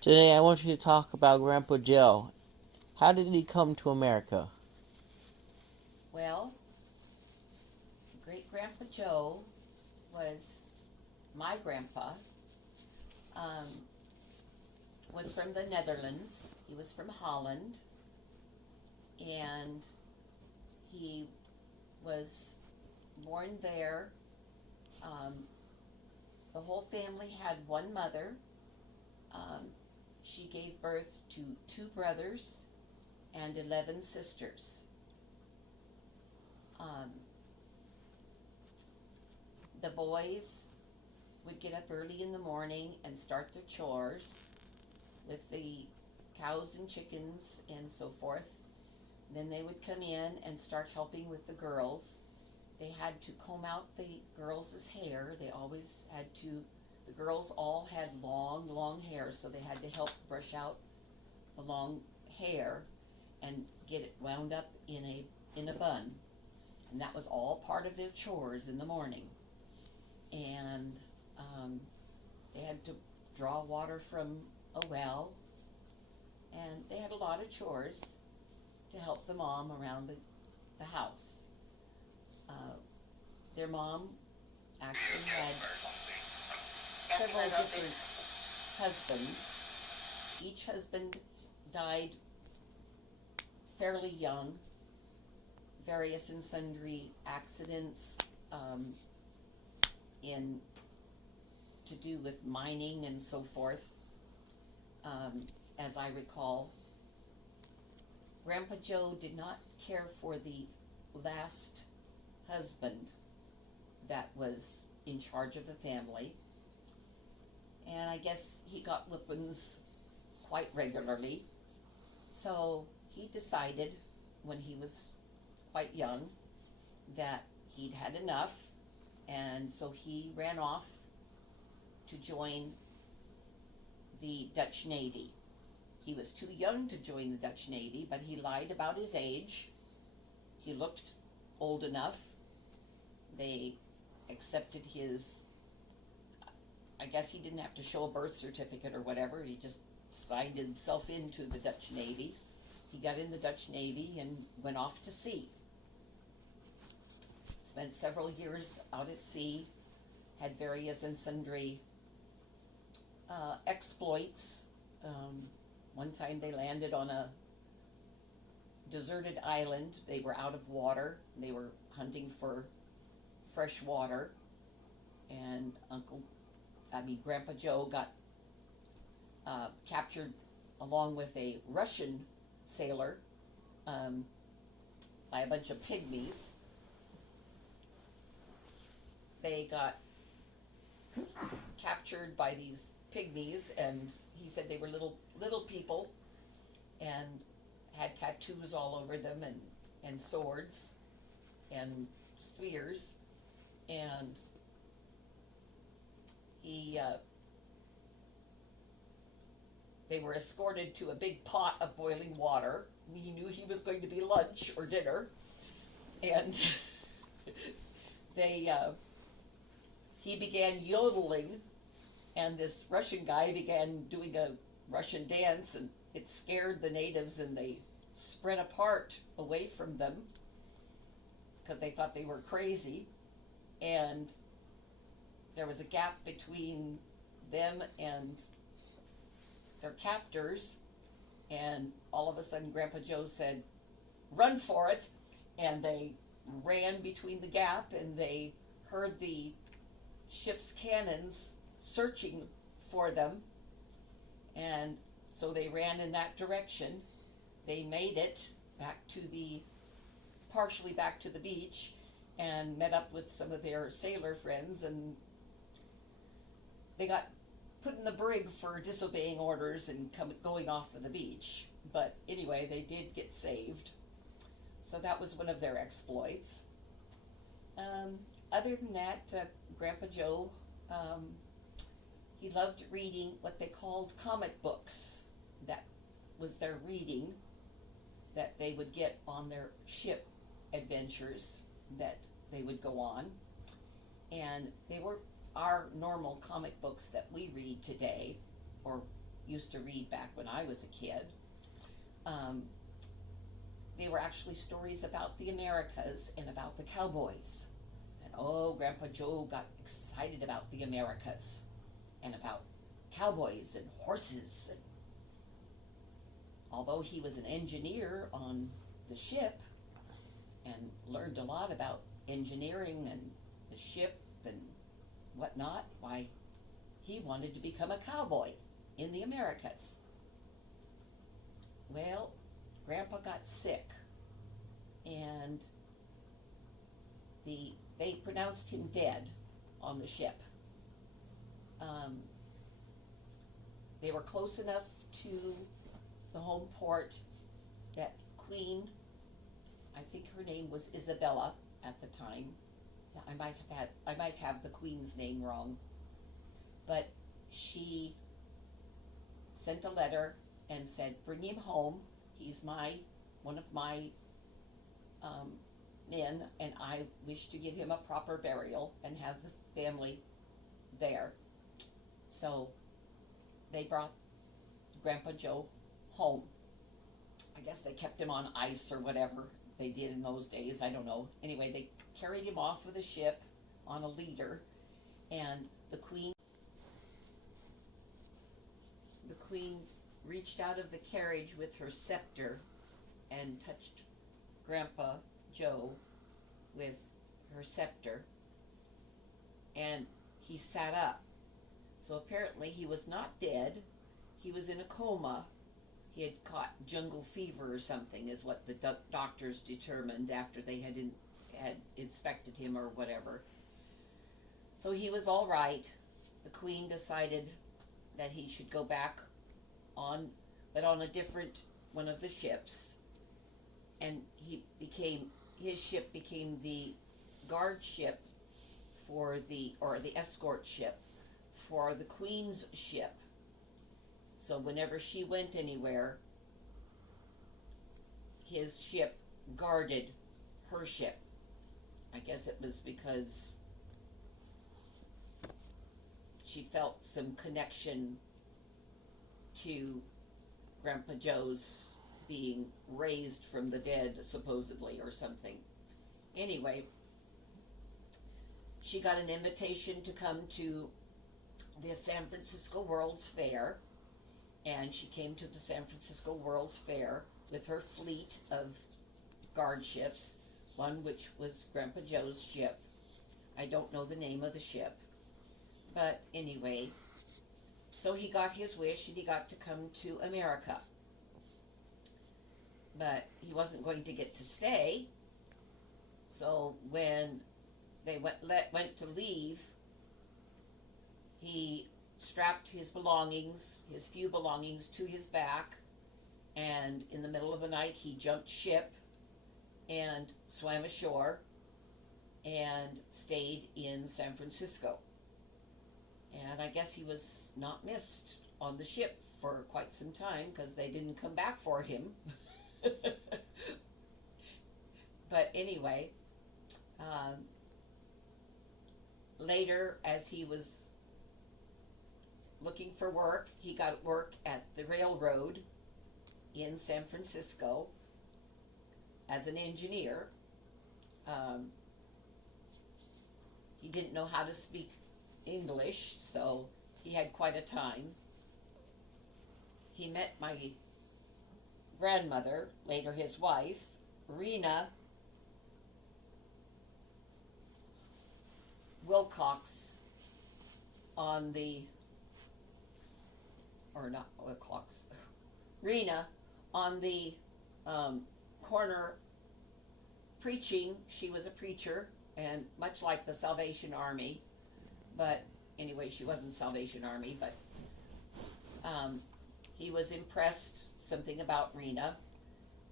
Today I want you to talk about Grandpa Joe. How did he come to America? Well, great grandpa Joe was my grandpa, um, was from the Netherlands. He was from Holland, and he was born there. Um, the whole family had one mother. Um, she gave birth to two brothers and 11 sisters. Um, the boys would get up early in the morning and start their chores with the cows and chickens and so forth. Then they would come in and start helping with the girls. They had to comb out the girls' hair. They always had to, the girls all had long, long hair, so they had to help brush out the long hair and get it wound up in a bun. And that was all part of their chores in the morning. And they had to draw water from a well, and they had a lot of chores to help the mom around the house. Uh, their mom actually had several different husbands. Each husband died fairly young, various and sundry accidents in to do with mining and so forth. As I recall, Grandpa Joe did not care for the last husband that was in charge of the family, and I guess he got whippings quite regularly. So he decided when he was quite young that he'd had enough, and so he ran off to join the Dutch Navy. He was too young to join the Dutch Navy, but he lied about his age. He looked old enough. They accepted his, I guess he didn't have to show a birth certificate or whatever. He just signed himself into the Dutch Navy. He got in the Dutch Navy and went off to sea. Spent several years out at sea, had various and sundry exploits. One time they landed on a deserted island. They were out of water. They were hunting for fresh water, and Grandpa Joe got captured along with a Russian sailor um, by a bunch of pygmies. They got captured by these pygmies, and he said they were little people and had tattoos all over them and swords and spears, and he they were escorted to a big pot of boiling water. He knew he was going to be lunch or dinner, and they he began yodeling, and this Russian guy began doing a Russian dance, and it scared the natives, and they spread apart away from them because they thought they were crazy, and there was a gap between them and their captors, and all of a sudden Grandpa Joe said, "Run for it," and they ran between the gap, and they heard the ship's cannons searching for them, and so they ran in that direction. They made it back to the partially back to the beach and met up with some of their sailor friends, and they got put in the brig for disobeying orders and going off of the beach. But anyway, they did get saved. So that was one of their exploits. Um, Other than that, Grandpa Joe, um, he loved reading what they called comic books. That was their reading that they would get on their ship adventures that they would go on. And they were our normal comic books that we read today, or used to read back when I was a kid. Um, they were actually stories about the Americas and about the cowboys. And oh, Grandpa Joe got excited about the Americas and about cowboys and horses. And although he was an engineer on the ship and learned a lot about engineering and the ship and whatnot, why, he wanted to become a cowboy in the Americas. Well, Grandpa got sick, and they pronounced him dead on the ship. They were close enough to the home port that Queen, I think her name was Isabella at the time. I might have the Queen's name wrong, but she sent a letter and said, "Bring him home. He's one of my men, and I wish to give him a proper burial and have the family there." So they brought Grandpa Joe home. I guess they kept him on ice or whatever they did in those days. I don't know. Anyway, they carried him off of the ship on a leader, and the Queen reached out of the carriage with her scepter and touched Grandpa Joe with her scepter, and he sat up. So apparently he was not dead. He was in a coma. He had caught jungle fever or something, is what the doctors determined after they had inspected him or whatever. So he was all right. The Queen decided that he should go back on a different one of the ships, and his ship became the guard ship or the escort ship for the Queen's ship. So whenever she went anywhere, his ship guarded her ship. I guess it was because she felt some connection to Grandpa Joe's being raised from the dead, supposedly, or something. Anyway, she got an invitation to come to the San Francisco World's Fair, and she came to the San Francisco World's Fair with her fleet of guard ships, one which was Grandpa Joe's ship. I don't know the name of the ship, but anyway, so he got his wish and he got to come to America. But he wasn't going to get to stay, so when they went to leave, he strapped his few belongings to his back, and in the middle of the night he jumped ship and swam ashore and stayed in San Francisco. And I guess he was not missed on the ship for quite some time because they didn't come back for him. But anyway, later, as he was looking for work, he got work at the railroad in San Francisco as an engineer. He didn't know how to speak English, so he had quite a time. He met my grandmother, later his wife, Rena Wilcox, Rena on the corner preaching. She was a preacher, and much like the Salvation Army, but anyway, she wasn't Salvation Army, but he was impressed something about Rena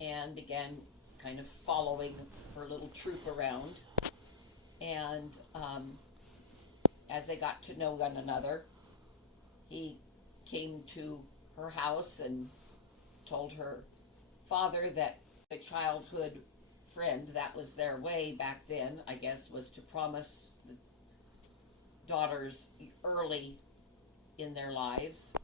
and began kind of following her little troop around. And as they got to know one another, he came to her house and told her father that a childhood friend, that was their way back then, I guess, was to promise the daughters early in their lives.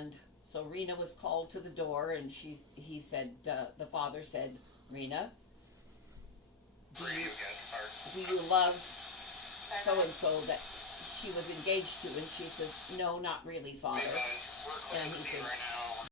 And so Rena was called to the door, and he said, the father said, Rena, do you love so and so that she was engaged to? And she says, no, not really, father. And he says,